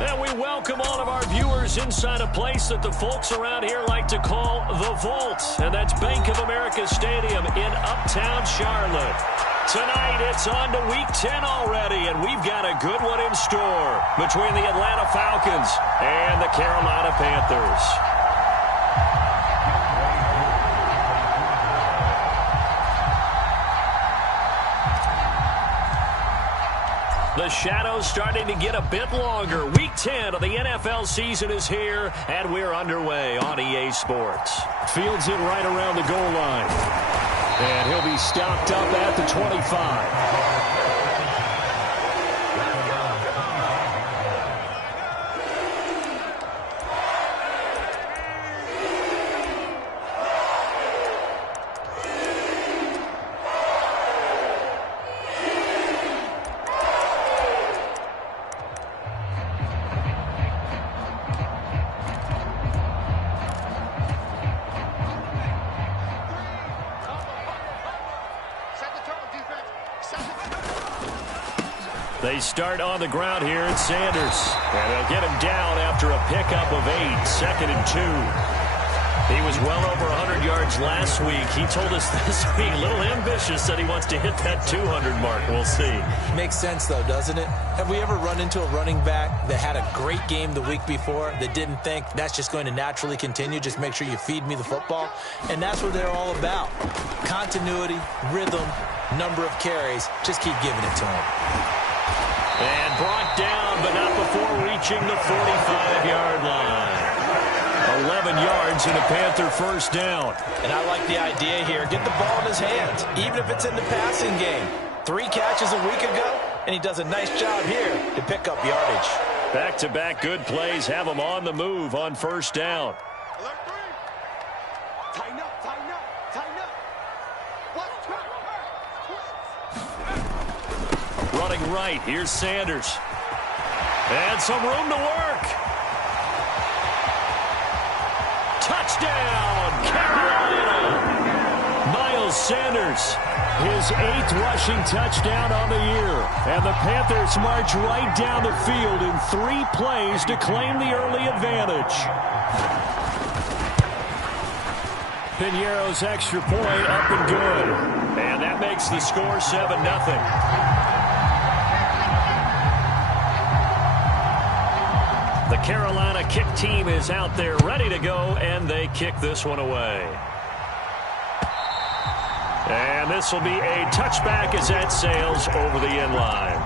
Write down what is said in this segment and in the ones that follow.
And we welcome all of our viewers inside a place that the folks around here like to call the Vault. And that's Bank of America Stadium in Uptown Charlotte. Tonight, it's on to Week 10 already, and we've got a good one in store between the Atlanta Falcons and the Carolina Panthers. The shadow's starting to get a bit longer. Week 10 of the NFL season is here, and we're underway on EA Sports. Fields it right around the goal line. And he'll be stopped up at the 25. They start on the ground here at Sanders. And they'll get him down after a pickup of 8, 2nd and 2. He was well over 100 yards last week. He told us this week, a little ambitious, that he wants to hit that 200 mark. We'll see. Makes sense, though, doesn't it? Have we ever run into a running back that had a great game the week before that didn't think that's just going to naturally continue? Just make sure you feed me the football. And that's what they're all about. Continuity, rhythm, number of carries. Just keep giving it to him. And brought down, but not before reaching the 45-yard line. 11 yards and a Panther first down. And I like the idea here. Get the ball in his hands, even if it's in the passing game. 3 catches a week ago, and he does a nice job here to pick up yardage. Back-to-back good plays have him on the move on first down. Alert 3. Tighten up, tighten up, tighten up. What's track? Running right, here's Sanders. And some room to work. Touchdown, Carolina! Miles Sanders, his 8th rushing touchdown on the year. And the Panthers march right down the field in 3 plays to claim the early advantage. Piñeiro's extra point up and good. And that makes the score 7-0. The Carolina kick team is out there ready to go, and they kick this one away. And this will be a touchback as that sails over the end line.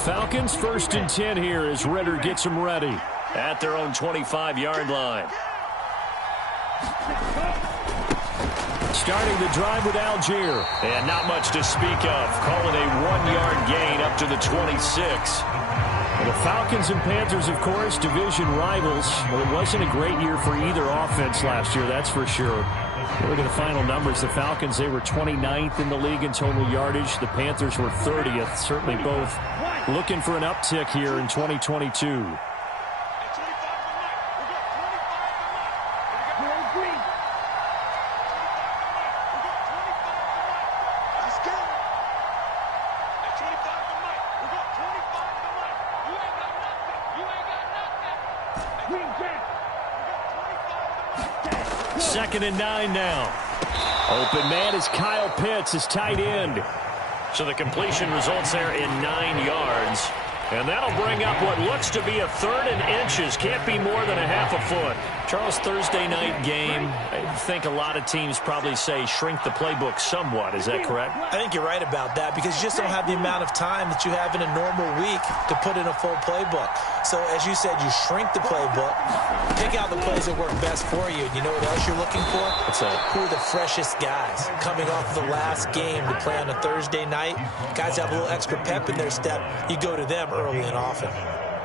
Falcons 1st and 10 here as Ridder gets them ready at their own 25-yard line. Starting the drive with Algier. And not much to speak of. Call it a 1-yard gain up to the 26. The Falcons and Panthers, of course, division rivals. Well, it wasn't a great year for either offense last year, that's for sure. Look at the final numbers. The Falcons, they were 29th in the league in total yardage. The Panthers were 30th. Certainly both looking for an uptick here in 2022. Second and 9 now. Open man is Kyle Pitts, his tight end. So the completion results there in 9 yards. And that'll bring up what looks to be a 3rd and inches. Can't be more than a half a foot. Charles, Thursday night game, I think a lot of teams probably say shrink the playbook somewhat. Is that correct? I think you're right about that because you just don't have the amount of time that you have in a normal week to put in a full playbook. So as you said, you shrink the playbook, pick out the plays that work best for you. And you know what else you're looking for? Who are the freshest guys coming off the last game to play on a Thursday night? Guys have a little extra pep in their step. You go to them early and often.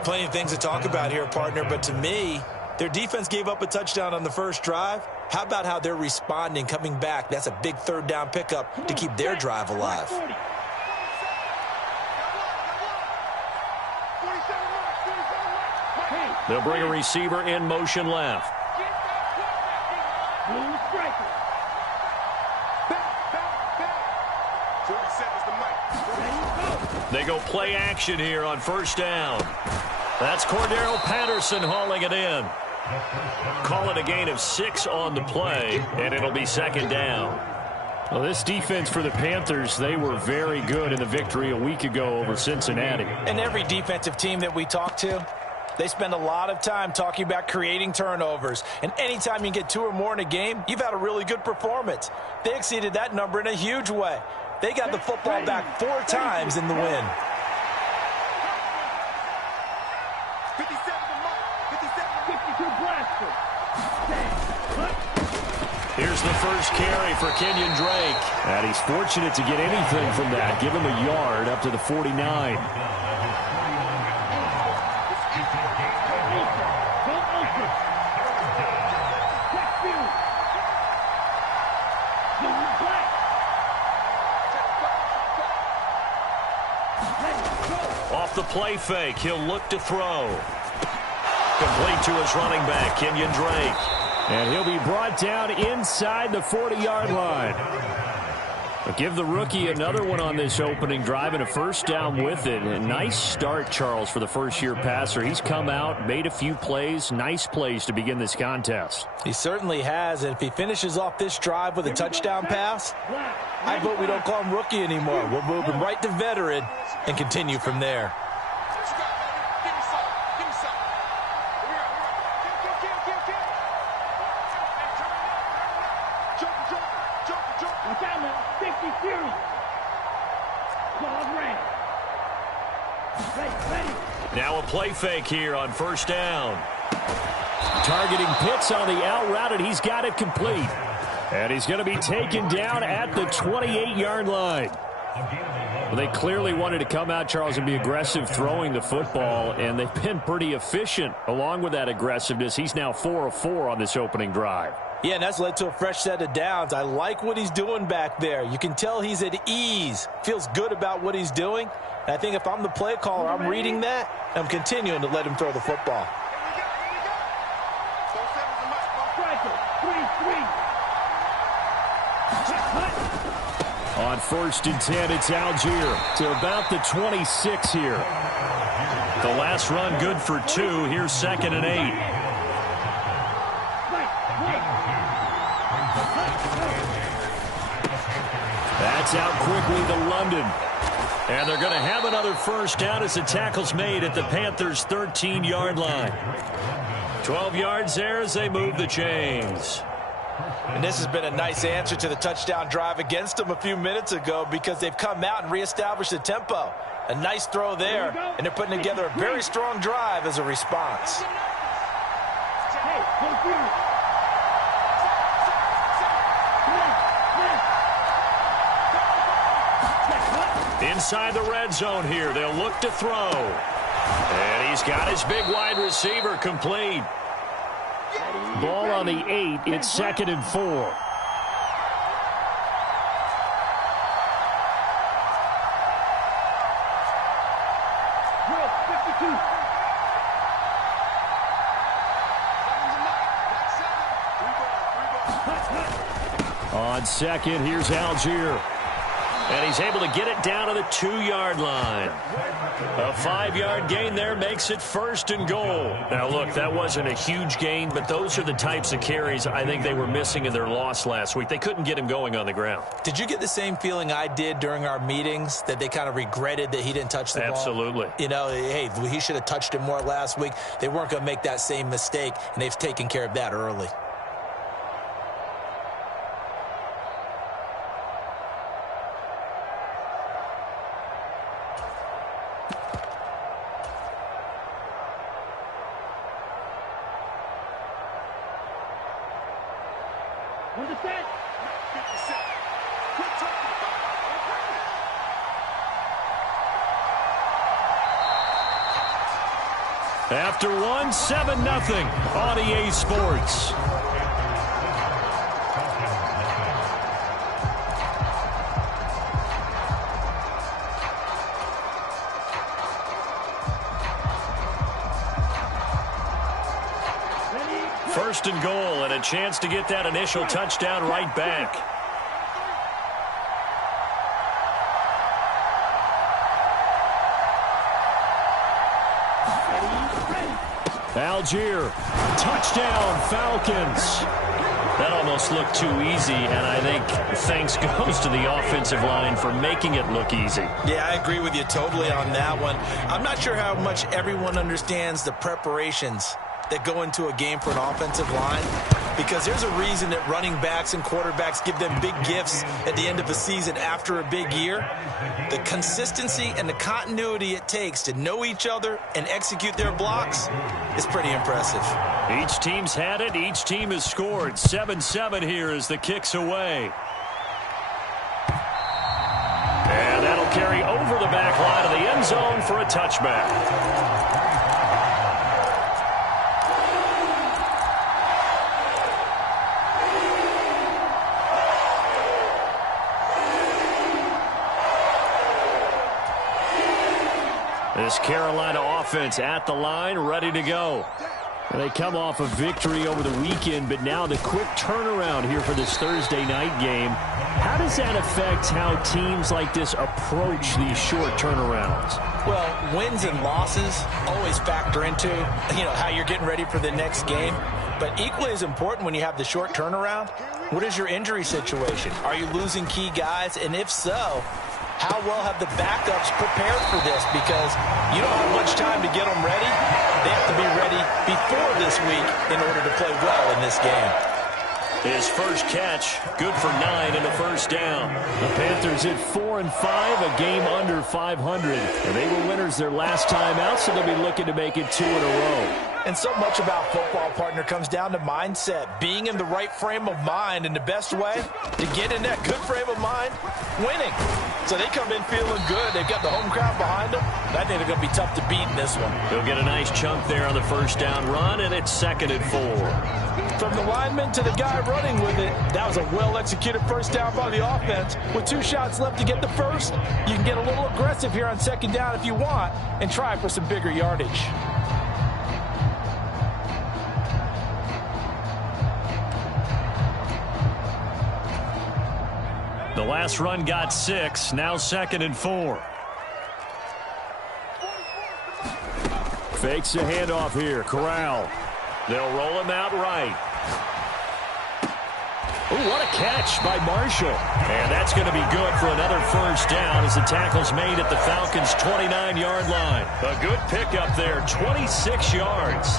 Plenty of things to talk about here, partner, but to me, their defense gave up a touchdown on the first drive. How about how they're responding, coming back? That's a big 3rd down pickup to keep their drive alive. They'll bring a receiver in motion left. They go play action here on first down. That's Cordero Patterson hauling it in. Call it a gain of 6 on the play, and it'll be second down. Well, this defense for the Panthers, they were very good in the victory a week ago over Cincinnati. And every defensive team that we talk to, they spend a lot of time talking about creating turnovers. And anytime you get 2 or more in a game, you've had a really good performance. They exceeded that number in a huge way. They got the football back 4 times in the win. 57 to Mike. 52 Bradford. Here's the first carry for Kenyon Drake. And he's fortunate to get anything from that. Give him a yard up to the 49. Off the play fake, he'll look to throw. Complete to his running back, Kenyon Drake. And he'll be brought down inside the 40-yard line. But give the rookie another one on this opening drive and a first down with it. A nice start, Charles, for the first-year passer. He's come out, made a few plays, nice plays to begin this contest. He certainly has, and if he finishes off this drive with a touchdown pass, I vote we don't call him rookie anymore. We'll move him right to veteran and continue from there. Now a play fake here on first down. Targeting Pitts on the out route, and he's got it complete. And he's going to be taken down at the 28-yard line. Well, they clearly wanted to come out, Charles, and be aggressive throwing the football, and they've been pretty efficient along with that aggressiveness. He's now 4 of 4 on this opening drive. Yeah, and that's led to a fresh set of downs. I like what he's doing back there. You can tell he's at ease, feels good about what he's doing. And I think if I'm the play caller, I'm reading that, and I'm continuing to let him throw the football. On first and 10, it's Algier to about the 26 here. The last run good for 2. Here's second and 8. That's out quickly to London. And they're going to have another first down as the tackle's made at the Panthers' 13-yard line. 12 yards there as they move the chains. And this has been a nice answer to the touchdown drive against them a few minutes ago because they've come out and reestablished the tempo. A nice throw there, and they're putting together a very strong drive as a response. Inside the red zone here, they'll look to throw. And he's got his big wide receiver complete. Ball on the 8, it's second and 4. On second, here's Algier. And he's able to get it down to the 2-yard line. A 5-yard gain there makes it first and goal. Now, look, that wasn't a huge gain, but those are the types of carries I think they were missing in their loss last week. They couldn't get him going on the ground. Did you get the same feeling I did during our meetings, that they kind of regretted that he didn't touch the ball? Absolutely. You know, hey, he should have touched it more last week. They weren't going to make that same mistake, and they've taken care of that early. After one, 7-0 on EA Sports. First and goal, and a chance to get that initial touchdown right back. Algier, touchdown, Falcons. That almost looked too easy, and I think thanks goes to the offensive line for making it look easy. Yeah, I agree with you totally on that one. I'm not sure how much everyone understands the preparations that go into a game for an offensive line, because there's a reason that running backs and quarterbacks give them big gifts at the end of a season after a big year. The consistency and the continuity it takes to know each other and execute their blocks is pretty impressive. Each team's had it. Each team has scored. 7-7 here as the kick's away. And that'll carry over the back line of the end zone for a touchback. This Carolina offense at the line, ready to go. And they come off a victory over the weekend, but now the quick turnaround here for this Thursday night game. How does that affect how teams like this approach these short turnarounds? Well, wins and losses always factor into, how you're getting ready for the next game. But equally as important when you have the short turnaround, what is your injury situation? Are you losing key guys? And if so, how well have the backups prepared for this? Because you don't have much time to get them ready. They have to be ready before this week in order to play well in this game. His first catch, good for 9 and a first down. The Panthers at 4-5, a game under 500. And they were winners their last time out, so they'll be looking to make it 2 in a row. And so much about football, partner, comes down to mindset, being in the right frame of mind. And the best way to get in that good frame of mind, winning. So they come in feeling good. They've got the home crowd behind them. I think they're going to be tough to beat in this one. He'll get a nice chunk there on the first down run, and it's 2nd and 4. From the lineman to the guy running with it, that was a well-executed first down by the offense. With 2 shots left to get the first, you can get a little aggressive here on 2nd down if you want and try for some bigger yardage. The last run got 6, now 2nd and 4. Fakes the handoff here, Corral. They'll roll him out right. Ooh, what a catch by Marshall. And that's going to be good for another first down as the tackle's made at the Falcons' 29-yard line. A good pickup there, 26 yards.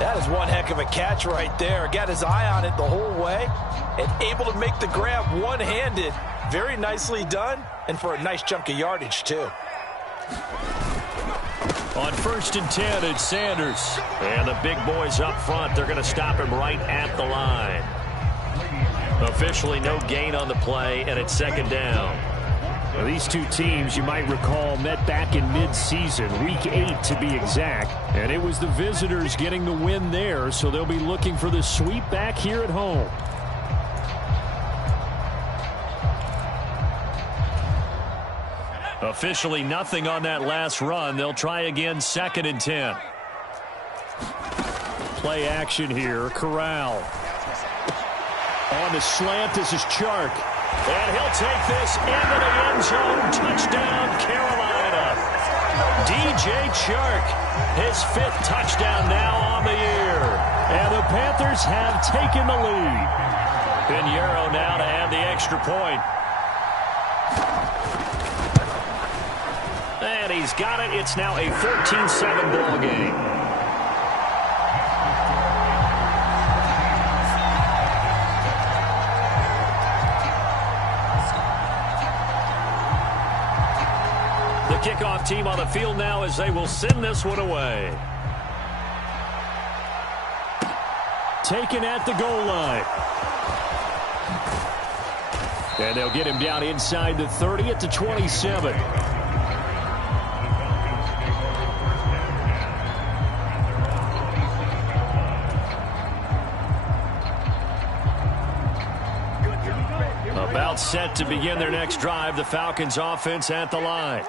That is one heck of a catch right there. Got his eye on it the whole way and able to make the grab one-handed. Very nicely done, and for a nice chunk of yardage, too. On 1st and 10, it's Sanders. And the big boys up front, they're going to stop him right at the line. Officially no gain on the play, and it's 2nd down. Now, these two teams, you might recall, met back in mid-season, Week 8 to be exact. And it was the visitors getting the win there, so they'll be looking for the sweep back here at home. Officially nothing on that last run. They'll try again, 2nd and 10. Play action here, Corral. On the slant, this is Chark. And he'll take this into the end zone. Touchdown, Carolina. DJ Chark, his 5th touchdown now on the year. And the Panthers have taken the lead. Pinheiro now to add the extra point. And he's got it. It's now a 14-7 ball game. The kickoff team on the field now as they will send this one away. Taken at the goal line. And they'll get him down inside the 30 at the 27. About set to begin their next drive, the Falcons offense at the line.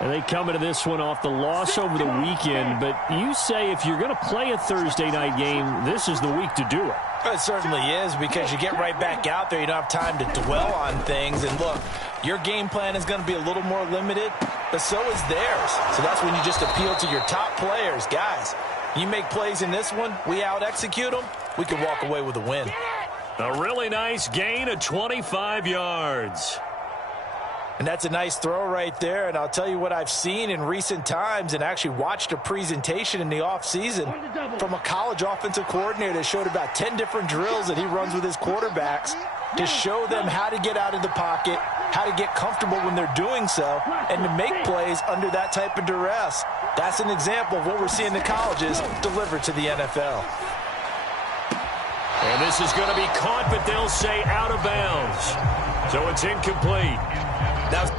And they come into this one off the loss over the weekend, but you say if you're going to play a Thursday night game, this is the week to do it. It certainly is, because you get right back out there. You don't have time to dwell on things. And look, your game plan is going to be a little more limited, but so is theirs. So that's when you just appeal to your top players. Guys, You make plays in this one, we out-execute them, we can walk away with a win. A really nice gain of 25 yards. And that's a nice throw right there. And I'll tell you what I've seen in recent times and actually watched a presentation in the offseason from a college offensive coordinator that showed about 10 different drills that he runs with his quarterbacks to show them how to get out of the pocket, how to get comfortable when they're doing so, and to make plays under that type of duress. That's an example of what we're seeing the colleges deliver to the NFL. And this is going to be caught, but they'll say out of bounds. So it's incomplete. That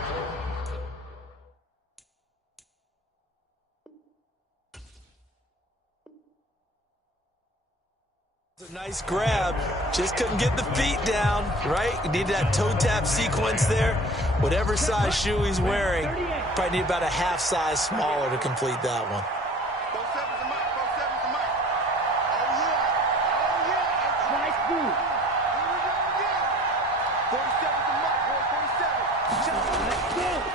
was a nice grab. Just couldn't get the feet down, right? You need that toe tap sequence there. Whatever size shoe he's wearing, probably need about a half size smaller to complete that one.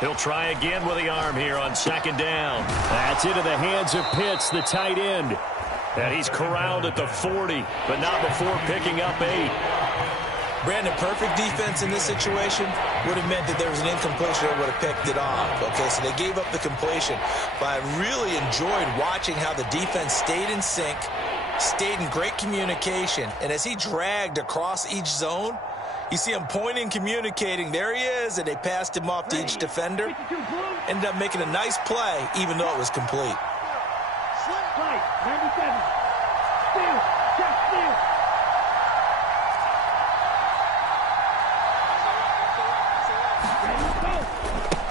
He'll try again with the arm here on second down. That's into the hands of Pitts, the tight end. And he's corralled at the 40, but not before picking up 8. Brandon, perfect defense in this situation would have meant that there was an incompletion that would have picked it off. Okay, so they gave up the completion. But I really enjoyed watching how the defense stayed in sync, stayed in great communication. And as he dragged across each zone, you see him pointing, communicating. There he is, and they passed him off to each defender. Ended up making a nice play, even though it was complete.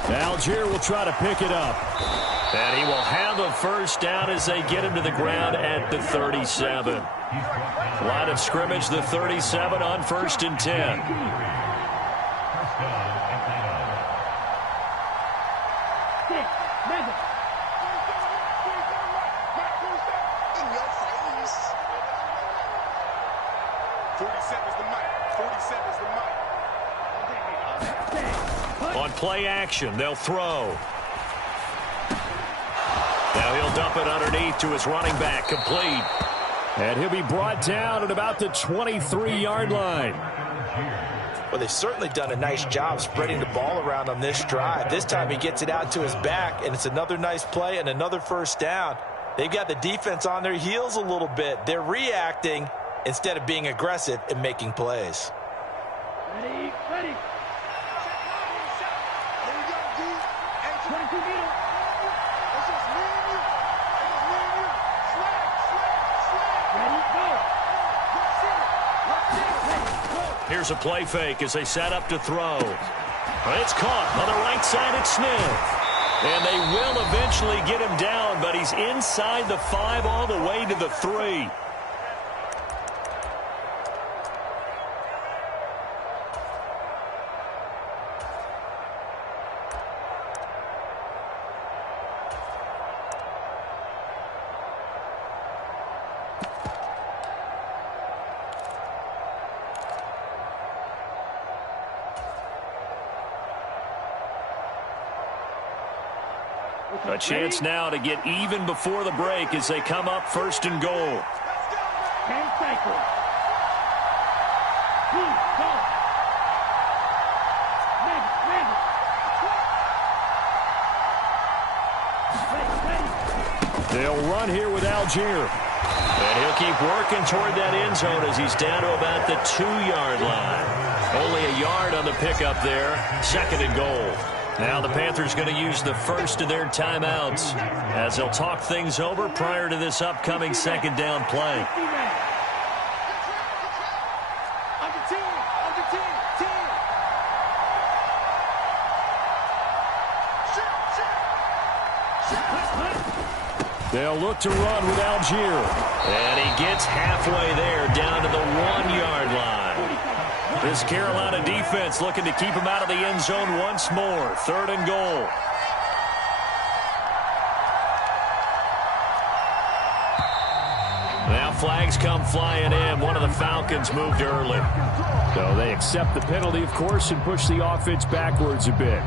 Algier will try to pick it up. And he will have a first down as they get him to the ground at the 37. Line of scrimmage, the 37 on 1st and 10. On play action, they'll throw. Now he'll dump it underneath to his running back, complete. And he'll be brought down at about the 23-yard line. Well, they've certainly done a nice job spreading the ball around on this drive. This time he gets it out to his back, and it's another nice play and another first down. They've got the defense on their heels a little bit. They're reacting instead of being aggressive and making plays. Ready, ready. Here's a play fake as they set up to throw. It's caught on the right side at Smith. And they will eventually get him down, but he's inside the 5 all the way to the 3. A chance now to get even before the break as they come up 1st and goal. 10 cycles. Go. They'll run here with Algier. And he'll keep working toward that end zone as he's down to about the 2-yard line. Only a yard on the pickup there. 2nd and goal. Now the Panthers going to use the first of their timeouts as they'll talk things over prior to this upcoming 2nd down play. They'll look to run with Algier. And he gets halfway there down to the 1-yard line. This Carolina defense looking to keep him out of the end zone once more. 3rd and goal. Now flags come flying in. One of the Falcons moved early. So they accept the penalty, of course, and push the offense backwards a bit.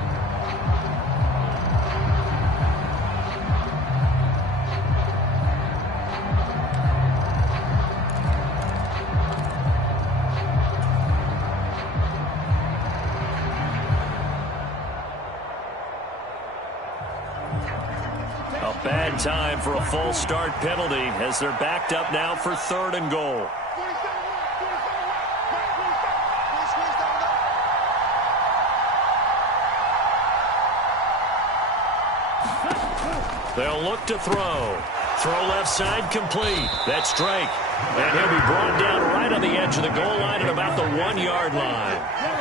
bad time for a false start penalty as they're backed up now for 3rd and goal. They'll look to throw. Throw left side complete. That's Drake. And he'll be brought down right on the edge of the goal line at about the 1-yard line.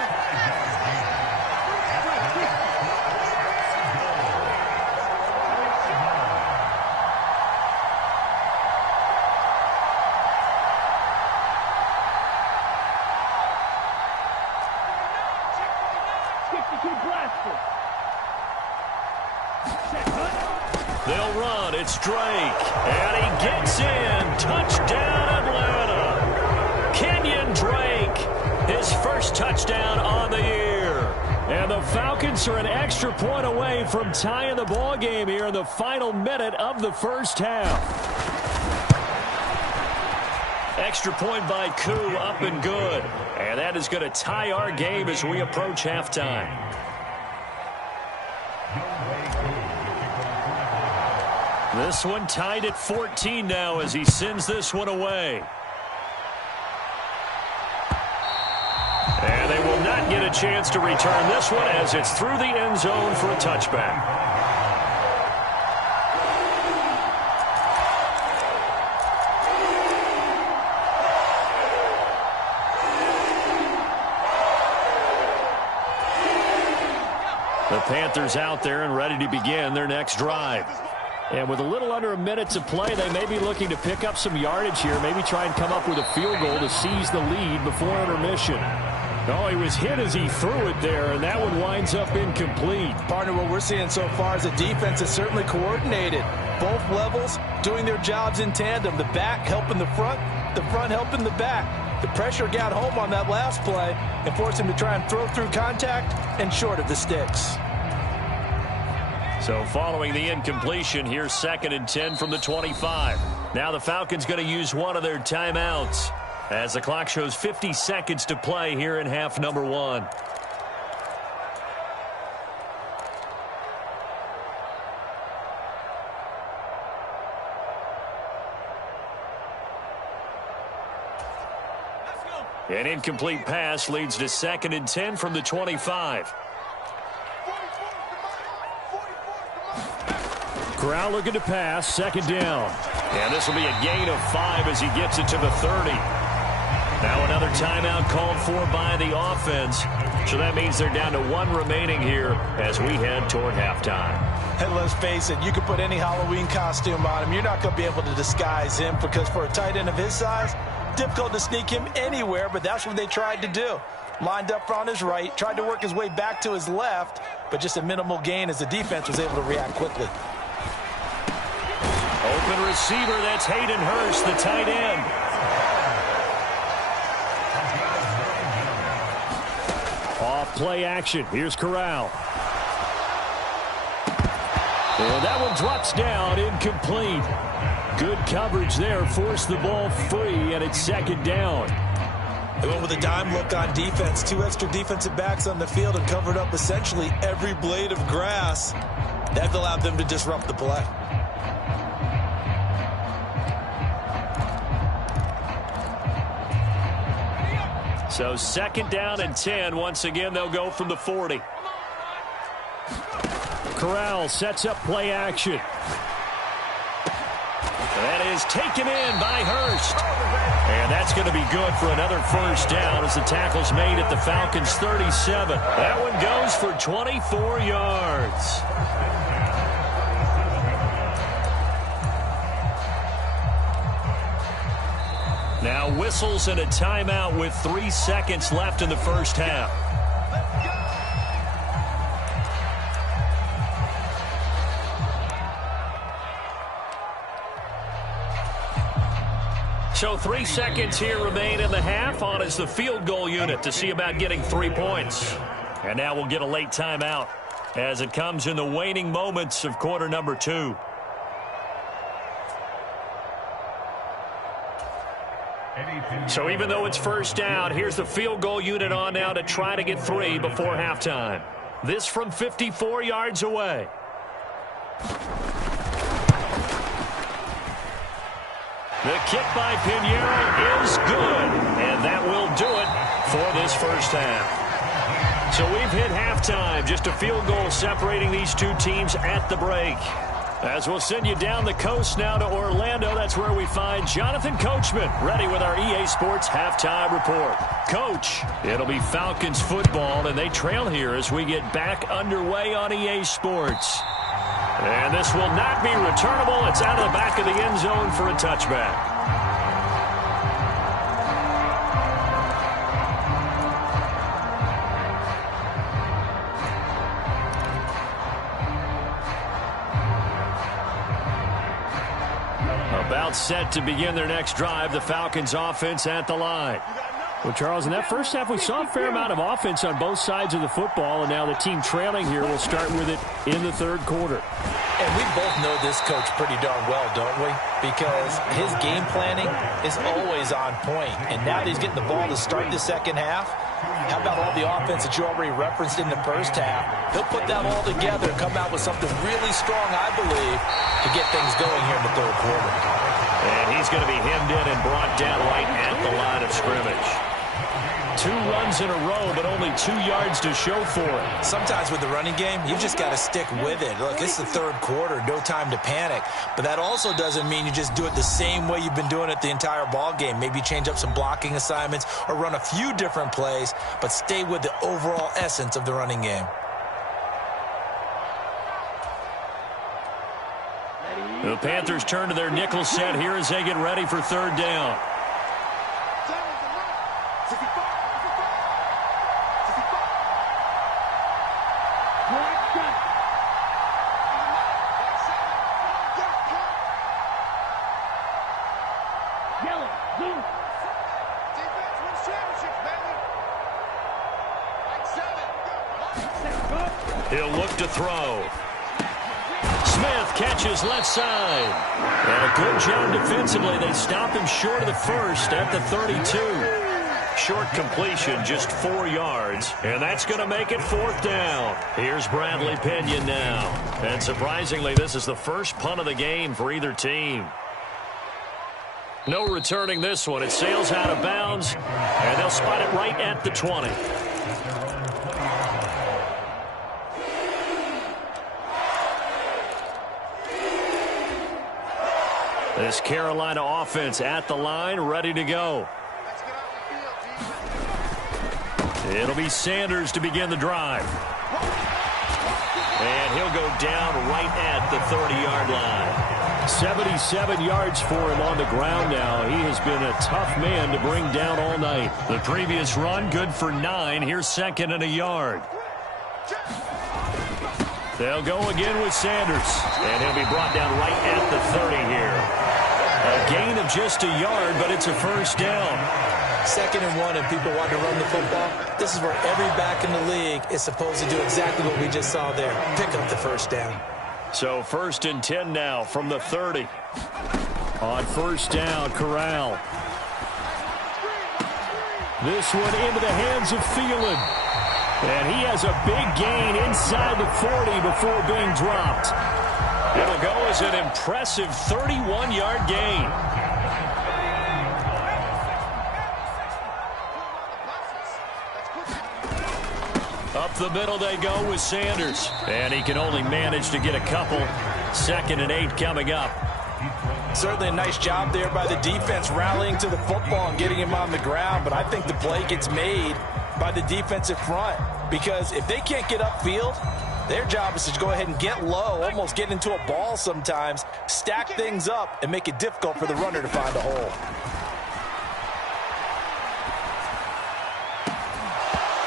They'll run. It's Drake. And he gets in. Touchdown, Atlanta. Kenyon Drake, his first touchdown on the year. And the Falcons are an extra point away from tying the ball game here in the final minute of the first half. Extra point by Koo, up and good. And that is going to tie our game as we approach halftime. This one tied at 14 now as he sends this one away. And they will not get a chance to return this one as it's through the end zone for a touchback. The Panthers out there and ready to begin their next drive. And with a little under a minute to play, they may be looking to pick up some yardage here, maybe try and come up with a field goal to seize the lead before intermission. Oh, he was hit as he threw it there, and that one winds up incomplete. Partner, what we're seeing so far is the defense is certainly coordinated. Both levels doing their jobs in tandem. The back helping the front helping the back. The pressure got home on that last play and forced him to try and throw through contact and short of the sticks. So following the incompletion, here's 2nd and 10 from the 25. Now the Falcons going to use one of their timeouts as the clock shows 50 seconds to play here in half number 1. An incomplete pass leads to 2nd and 10 from the 25. Corral looking to pass, 2nd down. And this will be a gain of 5 as he gets it to the 30. Now another timeout called for by the offense. So that means they're down to 1 remaining here as we head toward halftime. And let's face it, you can put any Halloween costume on him. You're not going to be able to disguise him because for a tight end of his size, difficult to sneak him anywhere, but that's what they tried to do. Lined up on his right, tried to work his way back to his left, but just a minimal gain as the defense was able to react quickly. Open receiver, that's Hayden Hurst, the tight end. Off play action. Here's Corral. And that one drops down, incomplete. Good coverage there, forced the ball free, and it's 2nd down. They went with a dime look on defense. 2 extra defensive backs on the field and covered up essentially every blade of grass. That allowed them to disrupt the play. So 2nd down and 10. Once again, they'll go from the 40. Corral sets up play action. That is taken in by Hurst. And that's going to be good for another 1st down as the tackle's made at the Falcons' 37. That one goes for 24 yards. Now whistles and a timeout with 3 seconds left in the first half. So 3 seconds here remain in the half. On is the field goal unit to see about getting 3 points. And now we'll get a late timeout as it comes in the waning moments of quarter number 2. So even though it's 1st down, here's the field goal unit on now to try to get 3 before halftime. This from 54 yards away. The kick by Pinheiro is good, and that will do it for this first half. So we've hit halftime, just a field goal separating these two teams at the break. As we'll send you down the coast now to Orlando, that's where we find Jonathan Coachman, ready with our EA Sports Halftime Report. Coach, it'll be Falcons football, and they trail here as we get back underway on EA Sports. And this will not be returnable. It's out of the back of the end zone for a touchback. About set to begin their next drive, the Falcons offense at the line. Well, Charles, in that first half, we saw a fair amount of offense on both sides of the football, and now the team trailing here will start with it in the third quarter. And we both know this coach pretty darn well, don't we? Because his game planning is always on point. And now that he's getting the ball to start the second half, how about all the offense that you already referenced in the first half? He'll put that all together and come out with something really strong, I believe, to get things going here in the third quarter. And he's going to be hemmed in and brought down right at the line of scrimmage. 2 runs in a row, but only 2 yards to show for it. Sometimes with the running game, you've just got to stick with it. Look, it's the third quarter, no time to panic. But that also doesn't mean you just do it the same way you've been doing it the entire ball game. Maybe change up some blocking assignments or run a few different plays, but stay with the overall essence of the running game. The Panthers turn to their nickel set here as they get ready for third down. He'll look to throw. Smith catches left side. And a good job defensively. They stop him short of the first at the 32. Short completion, just 4 yards. And that's going to make it fourth down. Here's Bradley Pinion now. And surprisingly, this is the first punt of the game for either team. No returning this one. It sails out of bounds. And they'll spot it right at the 20. This Carolina offense at the line, ready to go. It'll be Sanders to begin the drive. And he'll go down right at the 30-yard line. 77 yards for him on the ground now. He has been a tough man to bring down all night. The previous run, good for 9. Here's second and a yard. They'll go again with Sanders. And he'll be brought down right at the 30 here. A gain of just a yard, but it's a first down. 2nd and 1, and people want to run the football. This is where every back in the league is supposed to do exactly what we just saw there. Pick up the first down. So 1st and 10 now from the 30. On first down, Corral. This one into the hands of Thielen. And he has a big gain inside the 40 before being dropped. It'll go as an impressive 31-yard gain. Up the middle they go with Sanders. And he can only manage to get a couple. 2nd and 8 coming up. Certainly a nice job there by the defense rallying to the football and getting him on the ground. But I think the play gets made by the defensive front. Because if they can't get upfield, their job is to go ahead and get low, almost get into a ball sometimes, stack things up, and make it difficult for the runner to find a hole.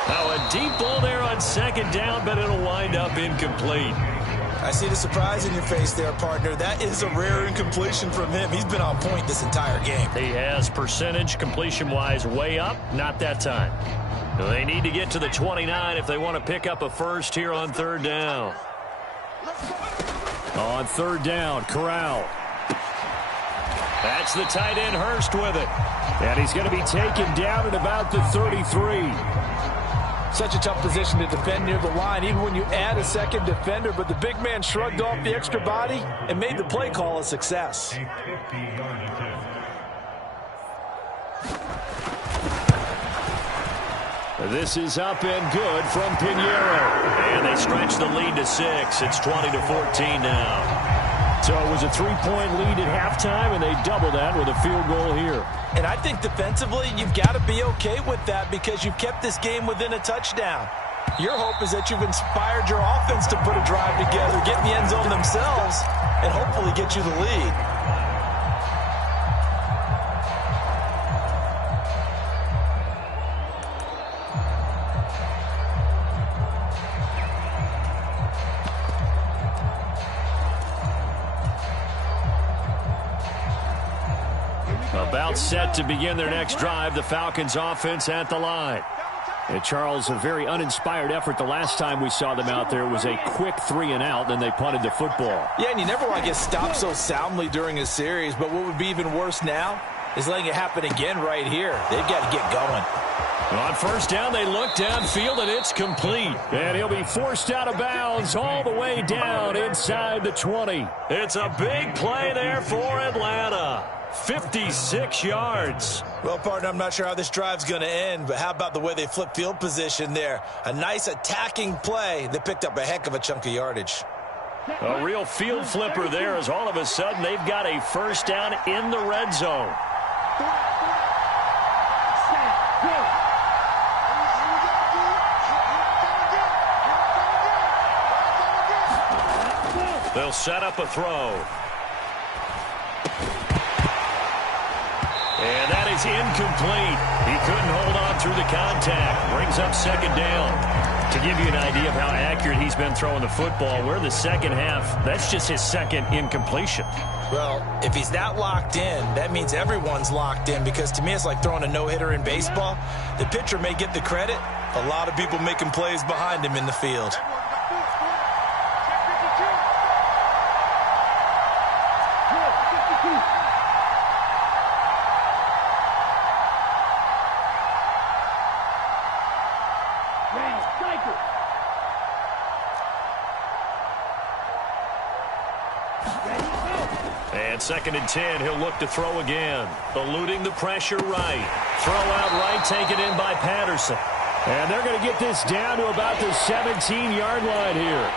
Now a deep ball there on 2nd down, but it'll wind up incomplete. I see the surprise in your face there, partner. That is a rare incompletion from him. He's been on point this entire game. He has percentage completion-wise way up, not that time. They need to get to the 29 if they want to pick up a first here on 3rd down. On 3rd down, Corral. That's the tight end, Hurst, with it. And he's going to be taken down at about the 33. Such a tough position to defend near the line, even when you add a second defender. But the big man shrugged off the extra body and made the play call a success. This is up and good from Pinheiro. And they stretch the lead to 6. It's 20-14 now. So it was a 3-point lead at halftime, and they double that with a field goal here. And I think defensively, you've got to be okay with that because you've kept this game within a touchdown. Your hope is that you've inspired your offense to put a drive together, get in the end zone themselves, and hopefully get you the lead. About set to begin their next drive, the Falcons offense at the line. And Charles, a very uninspired effort. The last time we saw them out there was a quick 3-and-out, then they punted the football. Yeah, and you never want to get stopped so soundly during a series, but what would be even worse now is letting it happen again right here. They've got to get going. On first down, they look downfield, and it's complete. And he'll be forced out of bounds all the way down inside the 20. It's a big play there for Atlanta. 56 yards. Well, partner, I'm not sure how this drive's going to end, but how about the way they flip field position there? A nice attacking play that picked up a heck of a chunk of yardage. A real field flipper there as all of a sudden they've got a first down in the red zone. They'll set up a throw. And that is incomplete. He couldn't hold on through the contact. Brings up second down. To give you an idea of how accurate he's been throwing the football, we're in the second half. That's just his second incompletion. Well, if he's that locked in, that means everyone's locked in because to me it's like throwing a no-hitter in baseball. The pitcher may get the credit. A lot of people making plays behind him in the field. And second and 10, he'll look to throw again. Eluding the pressure right. Throw out right, taken in by Patterson. And they're going to get this down to about the 17-yard line here.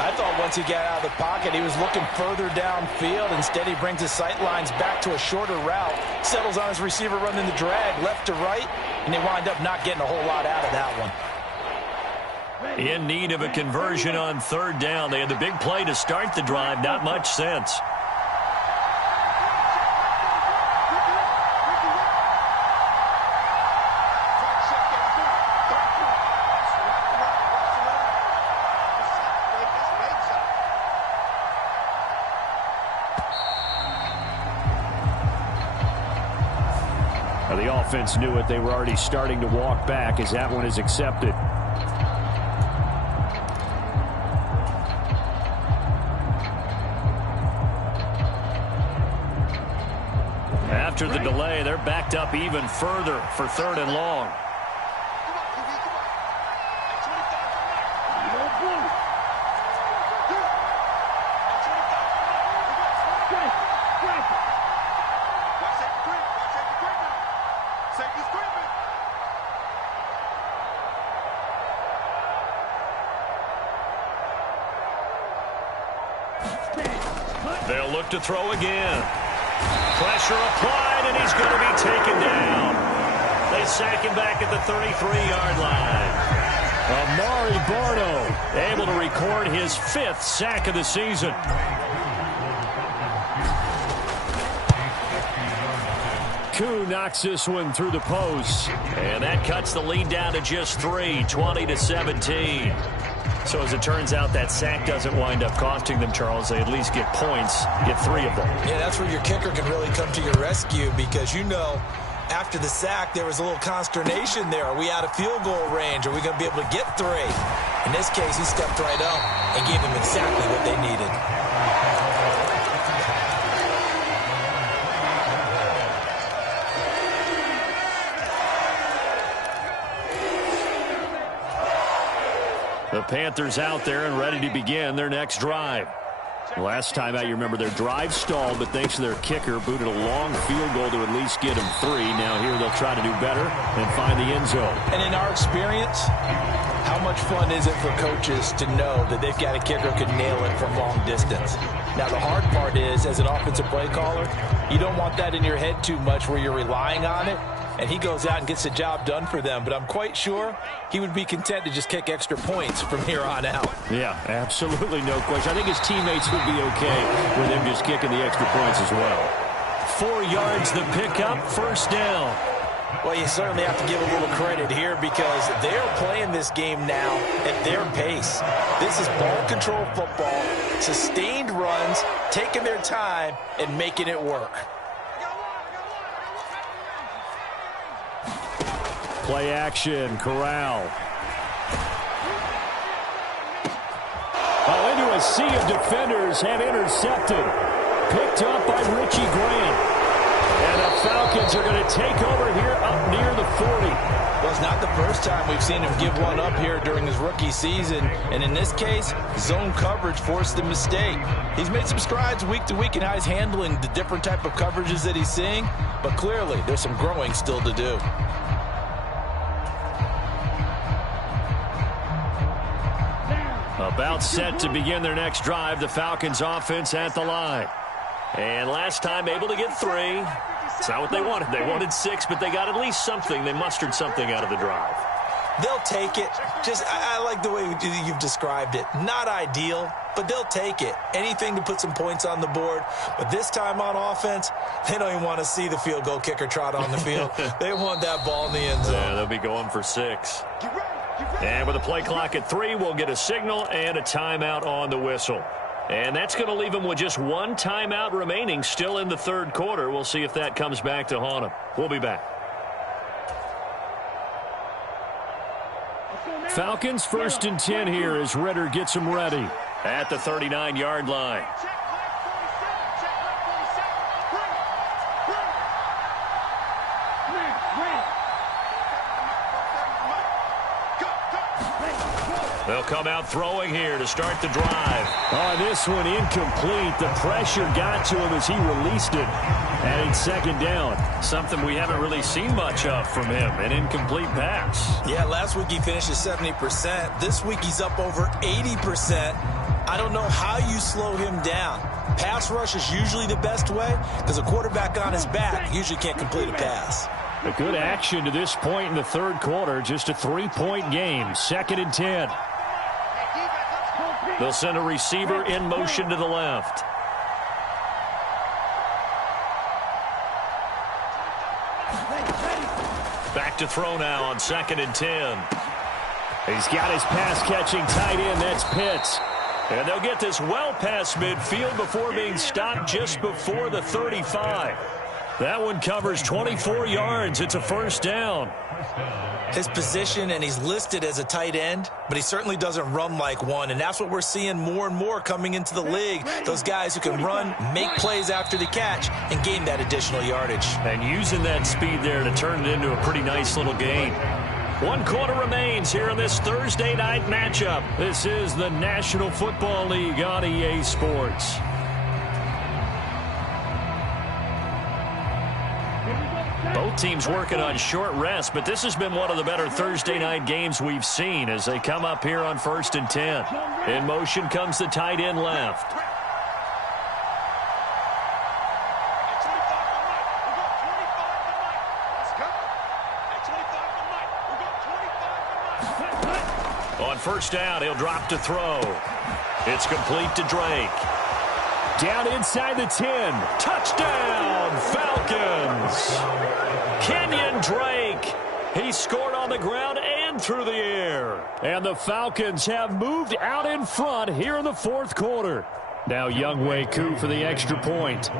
I thought once he got out of the pocket, he was looking further downfield. Instead, he brings his sight lines back to a shorter route, settles on his receiver running the drag left to right, and they wind up not getting a whole lot out of that one. In need of a conversion on third down. They had the big play to start the drive. Not much sense. The offense knew it. They were already starting to walk back as that one is accepted. After the delay, they're backed up even further for third and long. They'll look to throw again. Pressure applied, and he's going to be taken down. They sack him back at the 33-yard line. Amari Barno able to record his 5th sack of the season. Koo knocks this one through the post. And that cuts the lead down to just 3, 20-17. So as it turns out, that sack doesn't wind up costing them, Charles. They at least get points, get 3 of them. Yeah, that's where your kicker can really come to your rescue because, you know, after the sack, there was a little consternation there. Are we out of field goal range? Are we going to be able to get 3? In this case, he stepped right up and gave them exactly what they needed. The Panthers out there and ready to begin their next drive. Last time out, you remember their drive stalled, but thanks to their kicker, booted a long field goal to at least get them 3. Now here they'll try to do better and find the end zone. And in our experience, how much fun is it for coaches to know that they've got a kicker who can nail it from long distance? Now, the hard part is, as an offensive play caller, you don't want that in your head too much where you're relying on it, and he goes out and gets the job done for them. But I'm quite sure he would be content to just kick extra points from here on out. Yeah, absolutely no question. I think his teammates would be okay with him just kicking the extra points as well. 4 yards the pickup, first down. Well, you certainly have to give a little credit here because they're playing this game now at their pace. This is ball control football, sustained runs, taking their time, and making it work. Play action, Corral. Oh, into a sea of defenders and intercepted. Picked up by Richie Grant. And the Falcons are going to take over here up near the 40. Well, it's not the first time we've seen him give one up here during his rookie season. And in this case, zone coverage forced the mistake. He's made some strides week to week in how he's handling the different type of coverages that he's seeing. But clearly, there's some growing still to do. About set to begin their next drive, the Falcons offense at the line. And last time able to get 3. It's not what they wanted. They wanted 6, but they got at least something. They mustered something out of the drive. They'll take it. I like the way you've described it. Not ideal, but they'll take it. Anything to put some points on the board. But this time on offense, they don't even want to see the field goal kicker trot on the field. They want that ball in the end zone. Yeah, they'll be going for 6. And with a play clock at 3, we'll get a signal and a timeout on the whistle. And that's going to leave them with just 1 timeout remaining still in the third quarter. We'll see if that comes back to haunt them. We'll be back. Falcons 1st and 10 here as Ritter gets them ready at the 39-yard line. They'll come out throwing here to start the drive. Oh, this one incomplete. The pressure got to him as he released it. And it's 2nd down. Something we haven't really seen much of from him, an incomplete pass. Yeah, last week he finished at 70%. This week he's up over 80%. I don't know how you slow him down. Pass rush is usually the best way because a quarterback on his back usually can't complete a pass. A good action to this point in the third quarter. Just a 3-point game. 2nd and 10. They'll send a receiver in motion to the left. Back to throw now on 2nd and 10. He's got his pass-catching tight end. That's Pitts. And they'll get this well past midfield before being stopped just before the 35. That one covers 24 yards. It's a first down. His position, and he's listed as a tight end, but he certainly doesn't run like one, and that's what we're seeing more and more coming into the league. Those guys who can run, make plays after the catch, and gain that additional yardage. And using that speed there to turn it into a pretty nice little gain. 1 quarter remains here in this Thursday night matchup. This is the National Football League on EA Sports. Both teams working on short rest, but this has been one of the better Thursday night games we've seen as they come up here on 1st and 10. In motion comes the tight end left. On first down, he'll drop to throw. It's complete to Drake. Down inside the 10. Touchdown, Falcons! Kenyon Drake. He scored on the ground and through the air. And the Falcons have moved out in front here in the fourth quarter. Now Younghoe Koo for the extra point.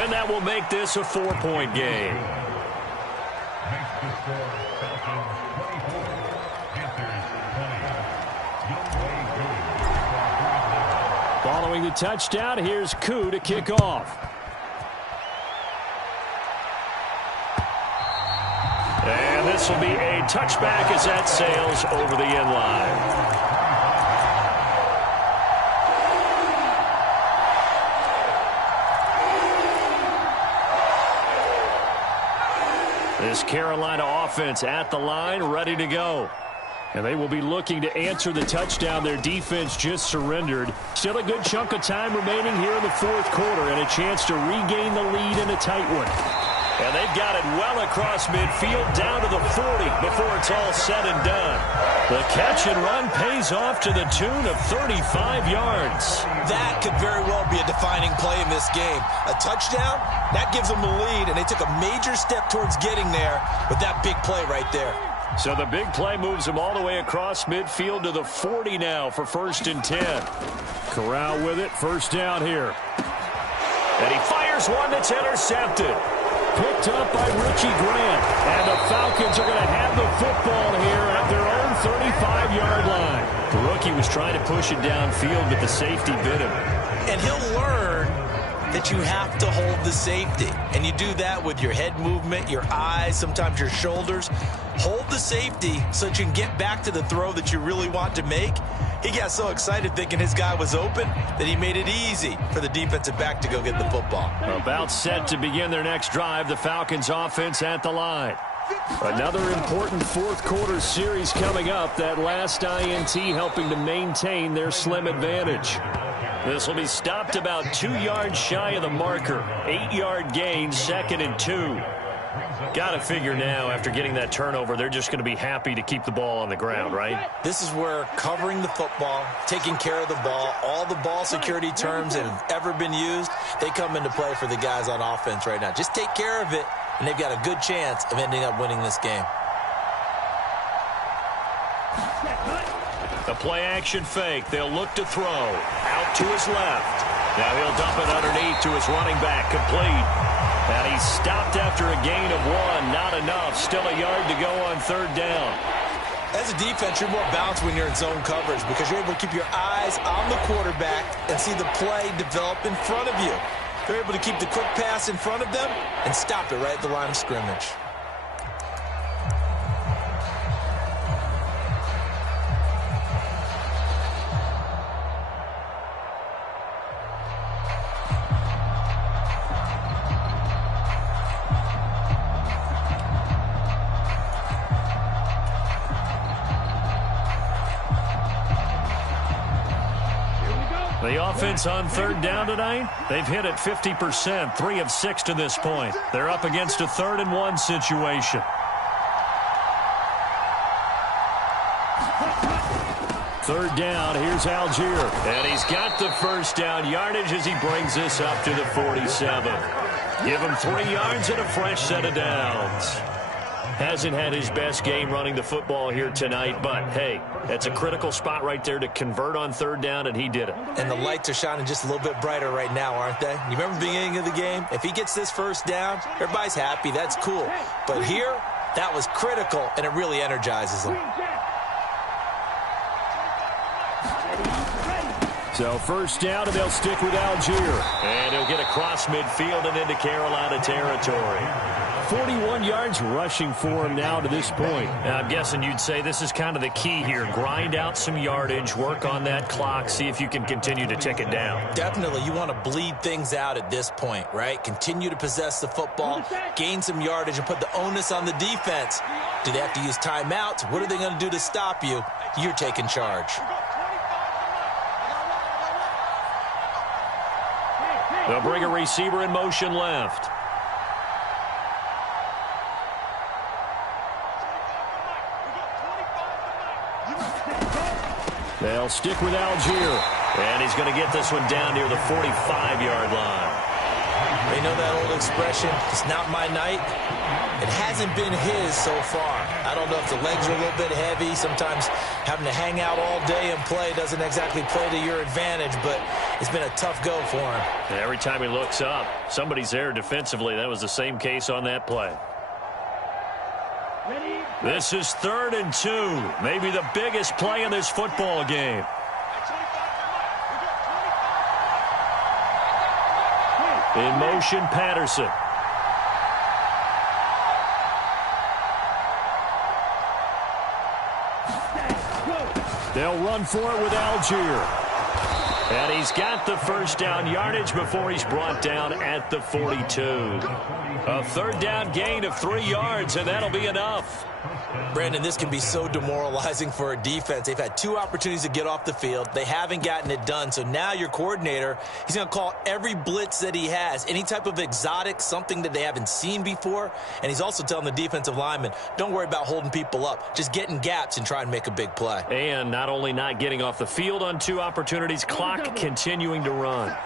And that will make this a 4-point game. Following the touchdown, here's Koo to kick off. And this this will be a touchback as that sails over the end line. This Carolina offense at the line, ready to go. And they will be looking to answer the touchdown their defense just surrendered. Still a good chunk of time remaining here in the fourth quarter and a chance to regain the lead in a tight one. And they've got it well across midfield down to the 40 before it's all said and done. The catch and run pays off to the tune of 35 yards. That could very well be a defining play in this game. A touchdown, that gives them the lead, and they took a major step towards getting there with that big play right there. So the big play moves them all the way across midfield to the 40 now for 1st and 10. Corral with it, first down here. And he fires one that's intercepted. Picked up by Richie Grant. And the Falcons are going to have the football here at their own 35-yard line. The rookie was trying to push it downfield, but the safety bit him. And he'll learn that you have to hold the safety. And you do that with your head movement, your eyes, sometimes your shoulders. Hold the safety so that you can get back to the throw that you really want to make. He got so excited thinking his guy was open that he made it easy for the defensive back to go get the football. About set to begin their next drive, the Falcons offense at the line. Another important fourth quarter series coming up. That last INT helping to maintain their slim advantage. This will be stopped about 2 yards shy of the marker. 8-yard gain, 2nd and 2. Got to figure now, after getting that turnover, they're just going to be happy to keep the ball on the ground, right? This is where covering the football, taking care of the ball, all the ball security terms that have ever been used, they come into play for the guys on offense right now. Just take care of it, and they've got a good chance of ending up winning this game. The play-action fake. They'll look to throw. Out to his left. Now he'll dump it underneath to his running back. Complete. And he's stopped after a gain of 1. Not enough. Still a yard to go on 3rd down. As a defense, you're more balanced when you're in zone coverage because you're able to keep your eyes on the quarterback and see the play develop in front of you. They're able to keep the quick pass in front of them and stop it right at the line of scrimmage. The offense on 3rd down tonight, they've hit it 50%, 3 of 6 to this point. They're up against a 3rd and 1 situation. 3rd down, here's Algier. And he's got the first down yardage as he brings this up to the 47. Give him 3 yards and a fresh set of downs. Hasn't had his best game running the football here tonight, but, hey, that's a critical spot right there to convert on 3rd down, and he did it. And the lights are shining just a little bit brighter right now, aren't they? You remember the beginning of the game? If he gets this first down, everybody's happy. That's cool. But here, that was critical, and it really energizes them. So 1st down, and they'll stick with Algier. And he'll get across midfield and into Carolina territory. 41 yards rushing for him now to this point. Now, I'm guessing you'd say this is kind of the key here. Grind out some yardage, work on that clock, see if you can continue to tick it down. Definitely. You want to bleed things out at this point, right? Continue to possess the football, gain some yardage, and put the onus on the defense. Do they have to use timeouts? What are they going to do to stop you? You're taking charge. They'll bring a receiver in motion left. They'll stick with Algier. And he's going to get this one down near the 45-yard line. They know that old expression, it's not my night. It hasn't been his so far. I don't know if the legs are a little bit heavy. Sometimes having to hang out all day and play doesn't exactly play to your advantage, but it's been a tough go for him. And every time he looks up, somebody's there defensively. That was the same case on that play. This is 3rd and 2. Maybe the biggest play in this football game. In motion, Patterson. They'll run for it with Algier. And he's got the first down yardage before he's brought down at the 42. A third down gain of 3 yards, and that'll be enough. Brandon, this can be so demoralizing for a defense. They've had 2 opportunities to get off the field. They haven't gotten it done. So now your coordinator, he's going to call every blitz that he has, any type of exotic, something that they haven't seen before. And he's also telling the defensive lineman, don't worry about holding people up. Just get in gaps and try and make a big play. And not only not getting off the field on 2 opportunities, clock continuing to run.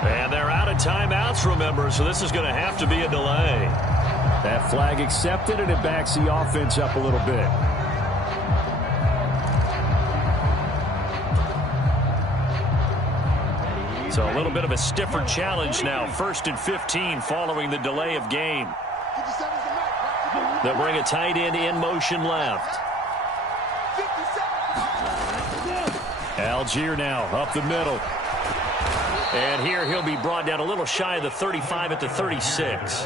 And they're out of timeouts, remember, so this is going to have to be a delay. That flag accepted, and it backs the offense up a little bit. So a little bit of a stiffer challenge now. 1st and 15 following the delay of game. They'll bring a tight end in motion left. Algier now up the middle. And here he'll be brought down a little shy of the 35 at the 36.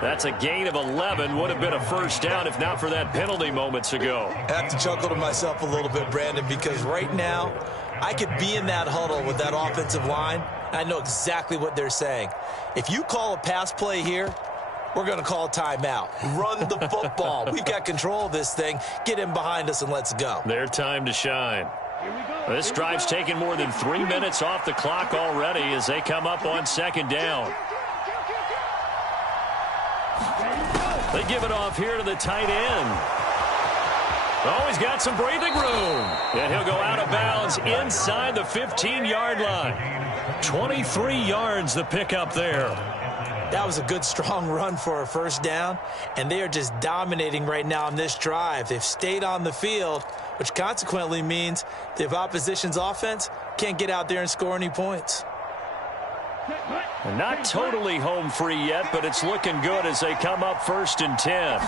That's a gain of 11. Would have been a first down if not for that penalty moments ago. I have to chuckle to myself a little bit, Brandon, because right now I could be in that huddle with that offensive line. I know exactly what they're saying. If you call a pass play here, we're going to call timeout. Run the football. We've got control of this thing. Get him behind us and let's go. Their time to shine. This drive's taken more than 3 minutes off the clock already as they come up on 2nd down. They give it off here to the tight end. Oh, he's got some breathing room. And he'll go out of bounds inside the 15-yard line. 23 yards the pickup there. That was a good, strong run for a first down, and they are just dominating right now on this drive. They've stayed on the field, which consequently means the opposition's offense can't get out there and score any points. Not totally home free yet, but it's looking good as they come up 1st and 10.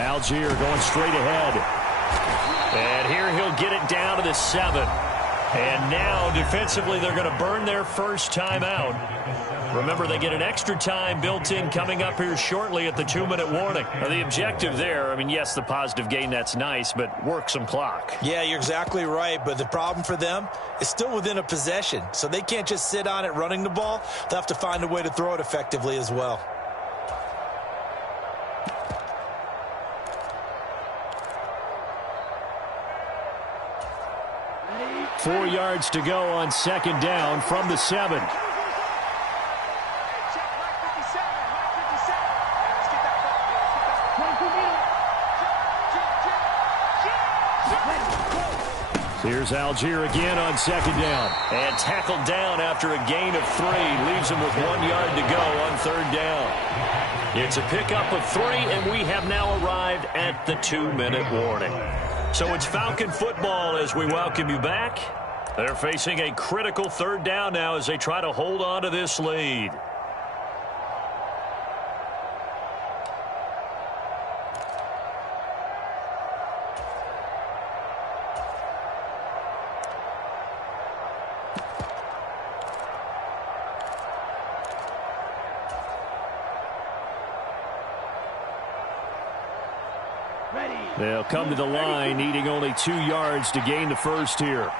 Algier going straight ahead. And here he'll get it down to the 7. And now defensively they're going to burn their first timeout. Remember, they get an extra time built in coming up here shortly at the 2-minute warning. Now, the objective there, I mean, yes, the positive gain, that's nice, but work some clock. Yeah, you're exactly right, but the problem for them is still within a possession, so they can't just sit on it running the ball. They'll have to find a way to throw it effectively as well. Four yards to go on 2nd down from the 7. Here's Algier again on 2nd down. And tackled down after a gain of 3. Leaves him with 1 yard to go on 3rd down. It's a pickup of 3, and we have now arrived at the 2-minute warning. So it's Falcon football as we welcome you back. They're facing a critical 3rd down now as they try to hold on to this lead. They'll come to the line, needing only 2 yards to gain the first here.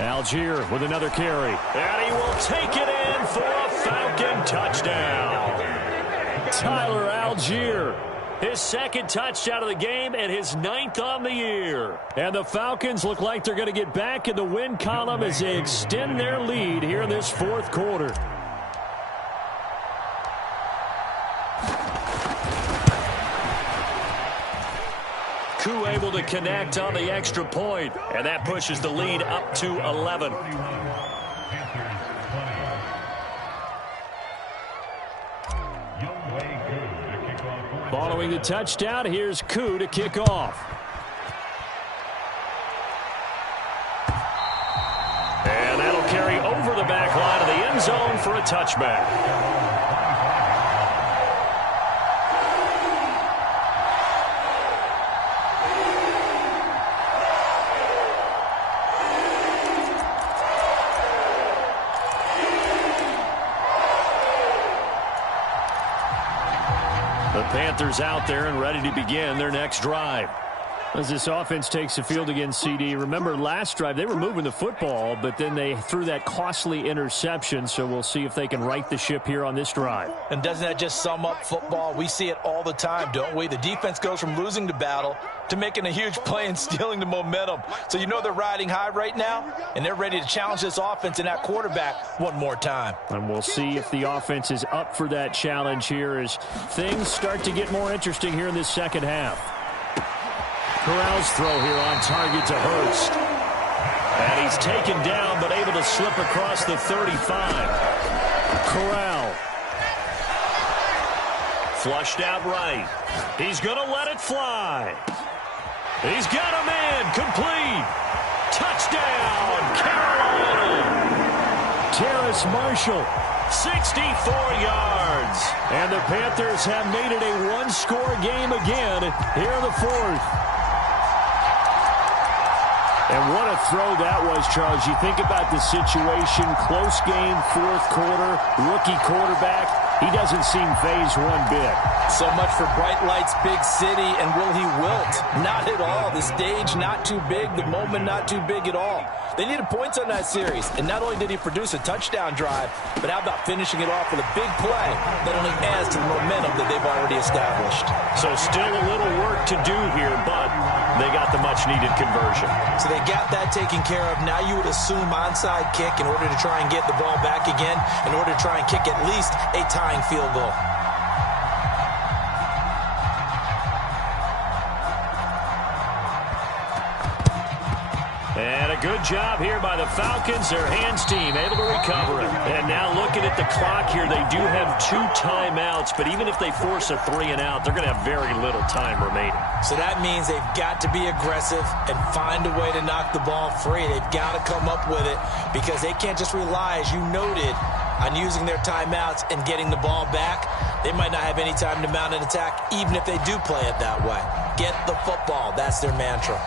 Algier with another carry. And he will take it in for a Falcon touchdown. Tyler Algier, his 2nd touchdown of the game and his 9th on the year. And the Falcons look like they're going to get back in the win column as they extend their lead here in this 4th quarter. Koo able to connect on the extra point, and that pushes the lead up to 11. Following the touchdown, here's Koo to kick off. And that'll carry over the back line of the end zone for a touchback. Panthers out there and ready to begin their next drive. As this offense takes the field against CD, remember last drive they were moving the football, but then they threw that costly interception, so we'll see if they can right the ship here on this drive. And doesn't that just sum up football? We see it all the time, don't we? The defense goes from losing the battle to making a huge play and stealing the momentum. So you know they're riding high right now, and they're ready to challenge this offense and that quarterback one more time. And we'll see if the offense is up for that challenge here as things start to get more interesting here in this second half. Corral's throw here on target to Hurst. And he's taken down but able to slip across the 35. Corral. Flushed out right. He's going to let it fly. He's got a man. Complete. Touchdown, Carolina. Terrace Marshall, 64 yards. And the Panthers have made it a one-score game again here in the fourth. And what a throw that was, Charles. You think about the situation, close game, fourth quarter, rookie quarterback. He doesn't seem fazed one bit. So much for bright lights, big city, and will he wilt? Not at all. The stage not too big, the moment not too big at all. They needed points on that series, and not only did he produce a touchdown drive, but how about finishing it off with a big play that only adds to the momentum that they've already established. So still a little work to do here, but they got the much-needed conversion. So they got that taken care of. Now you would assume onside kick in order to try and get the ball back again, in order to try and kick at least a tying field goal. And a good job here by the Falcons. Their hands team able to recover it. And now looking at the clock here, they do have 2 timeouts, but even if they force a 3 and out, they're going to have very little time remaining. So that means they've got to be aggressive and find a way to knock the ball free. They've got to come up with it because they can't just rely, as you noted, on using their timeouts and getting the ball back. They might not have any time to mount an attack, even if they do play it that way. Get the football. That's their mantra.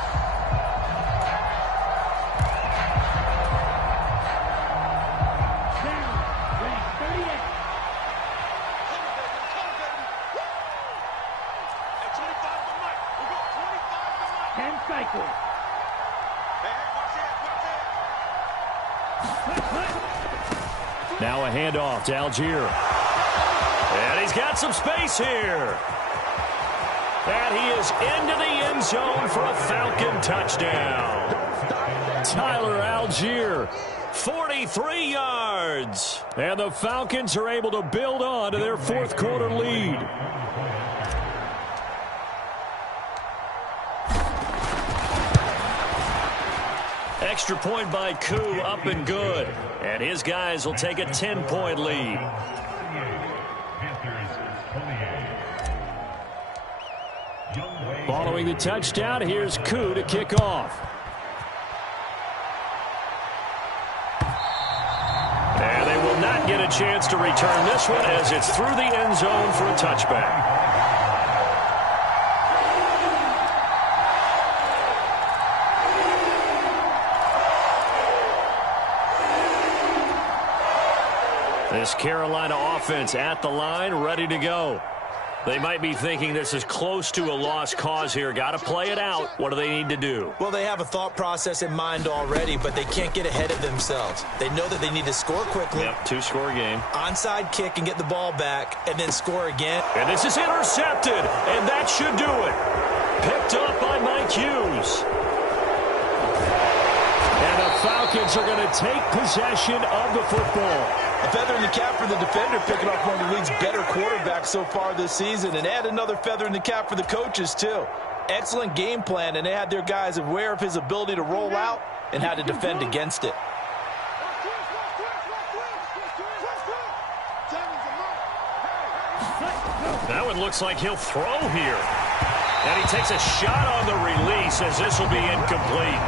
Now a handoff to Algier. And he's got some space here. And he is into the end zone for a Falcon touchdown. Tyler Algier, 43 yards. And the Falcons are able to build on to their fourth quarter lead. Extra point by Koo, up and good. And his guys will take a 10-point lead. Following the touchdown, here's Koo to kick off. And they will not get a chance to return this one as it's through the end zone for a touchback. This Carolina offense at the line, ready to go. They might be thinking this is close to a lost cause here. Got to play it out. What do they need to do? Well, they have a thought process in mind already, but they can't get ahead of themselves. They know that they need to score quickly. Yep, 2-score game. Onside kick and get the ball back, and then score again. And this is intercepted, and that should do it. Picked up by Mike Hughes. And the Falcons are going to take possession of the football. A feather in the cap for the defender, picking off one of the league's better quarterbacks so far this season, and add another feather in the cap for the coaches, too. Excellent game plan, and they had their guys aware of his ability to roll out and how to defend against it. That one looks like he'll throw here. And he takes a shot on the release as this will be incomplete.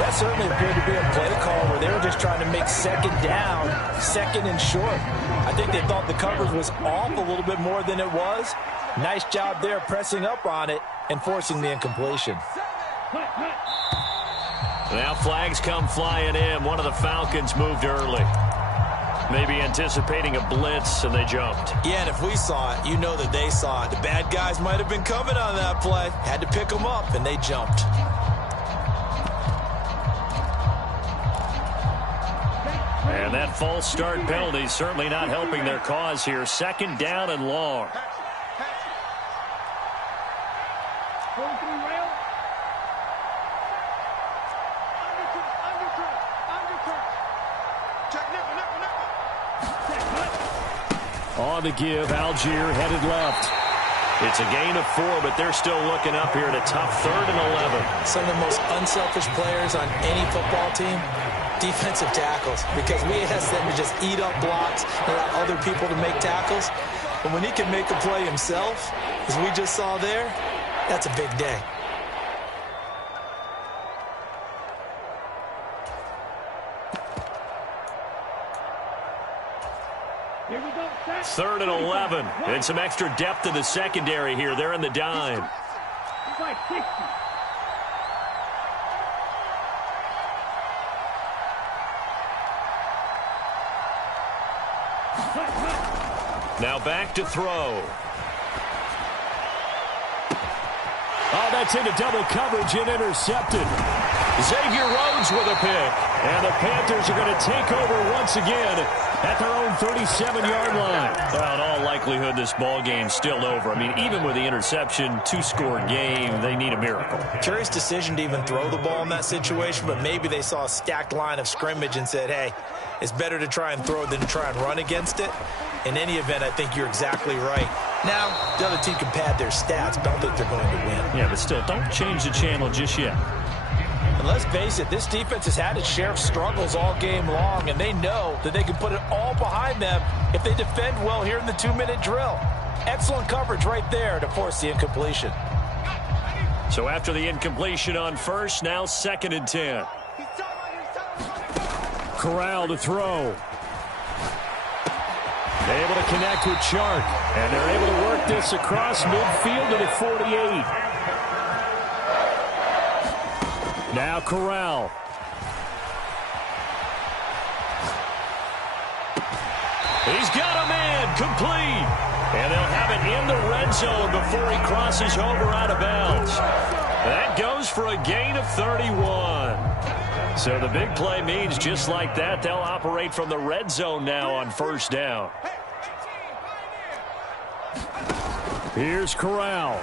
That certainly appeared to be a play call where they were just trying to make second down, second and short. I think they thought the coverage was off a little bit more than it was. Nice job there pressing up on it and forcing the incompletion. Now flags come flying in. One of the Falcons moved early. Maybe anticipating a blitz, and they jumped. Yeah, and if we saw it, you know that they saw it. The bad guys might have been coming on that play. Had to pick them up, and they jumped. And that false start penalty certainly not helping their cause here. 2nd down and long. On the give, Algier headed left. It's a gain of 4, but they're still looking up here at a tough 3rd and 11. Some of the most unselfish players on any football team, defensive tackles, because we ask them to just eat up blocks and allow other people to make tackles. But when he can make a play himself, as we just saw there, that's a big day. Here we go. 3rd and 11. And some extra depth in the secondary here. They're in the dime. He's like 60. Now back to throw. Oh, that's into double coverage and intercepted. Xavier Rhodes with a pick. And the Panthers are going to take over once again at their own 37-yard line. Well, in all likelihood, this ball game's still over. I mean, even with the interception, 2-score game, they need a miracle. Curious decision to even throw the ball in that situation, but maybe they saw a stacked line of scrimmage and said, hey, it's better to try and throw than to try and run against it. In any event, I think you're exactly right. Now, the other team can pad their stats, but I don't think they're going to win. Yeah, but still, don't change the channel just yet. And let's face it, this defense has had its share of struggles all game long, and they know that they can put it all behind them if they defend well here in the 2-minute drill. Excellent coverage right there to force the incompletion. So after the incompletion on first, now 2nd and 10. Corral to throw. Able to connect with Chark. And they're able to work this across midfield to the 48. Now Corral. He's got a man complete. And they'll have it in the red zone before he crosses over out of bounds. That goes for a gain of 31. So the big play means just like that, they'll operate from the red zone now on 1st down. Here's Corral.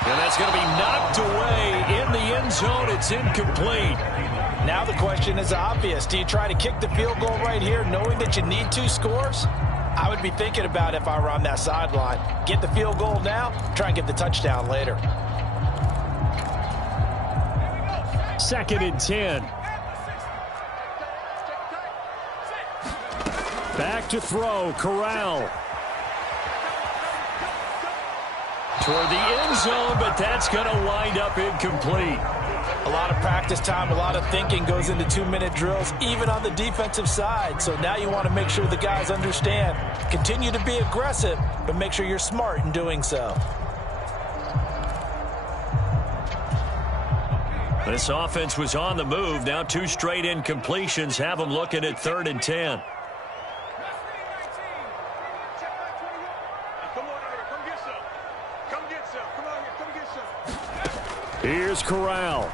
And that's going to be knocked away in the end zone. It's incomplete. Now the question is obvious. Do you try to kick the field goal right here knowing that you need 2 scores? I would be thinking about it if I were on that sideline. Get the field goal now, try and get the touchdown later. 2nd and 10. Back to throw, Corral. Toward the end zone, but that's going to wind up incomplete. A lot of practice time, a lot of thinking goes into 2-minute drills, even on the defensive side. So now you want to make sure the guys understand. Continue to be aggressive, but make sure you're smart in doing so. This offense was on the move. Now 2 straight incompletions have them looking at 3rd and 10. Here's Corral.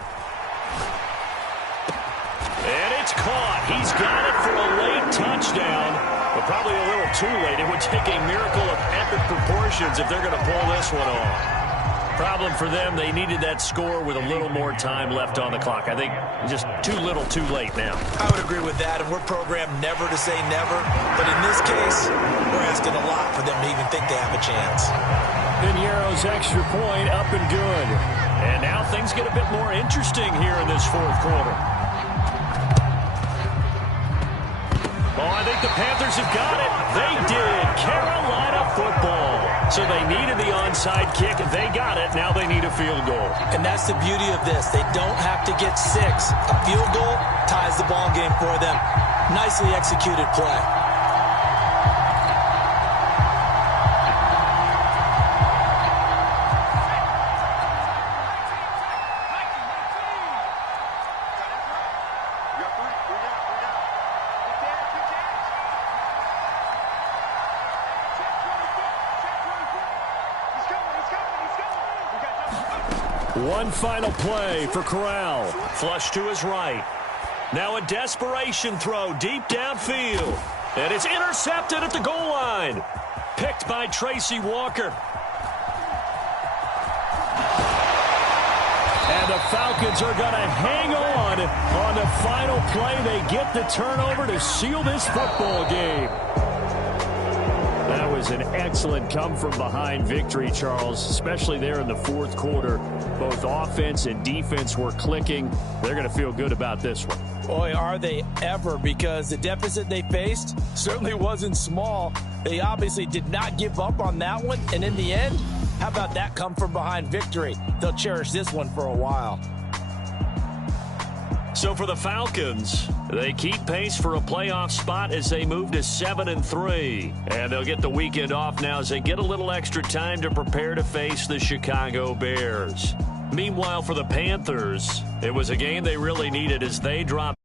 And it's caught. He's got it for a late touchdown, but probably a little too late. It would take a miracle of epic proportions if they're going to pull this one off. Problem for them, they needed that score with a little more time left on the clock. I think just too little too late now. I would agree with that, and we're programmed never to say never. But in this case, we're asking a lot for them to even think they have a chance. Piñeiro's extra point up and good. And now things get a bit more interesting here in this 4th quarter. Oh, I think the Panthers have got it. They did. Carolina football. So they needed the onside kick. They got it. Now they need a field goal. And that's the beauty of this. They don't have to get 6. A field goal ties the ball game for them. Nicely executed play. One final play for Corral. Flush to his right. Now a desperation throw deep downfield. And it's intercepted at the goal line. Picked by Tracy Walker. And the Falcons are going to hang on the final play. They get the turnover to seal this football game. That was an excellent come-from-behind victory, Charles, especially there in the fourth quarter. Both offense and defense were clicking. They're going to feel good about this one. Boy, are they ever, because the deficit they faced certainly wasn't small. They obviously did not give up on that one, and in the end, how about that come-from-behind victory? They'll cherish this one for a while. So for the Falcons, they keep pace for a playoff spot as they move to 7-3. And they'll get the weekend off now as they get a little extra time to prepare to face the Chicago Bears. Meanwhile, for the Panthers, it was a game they really needed as they dropped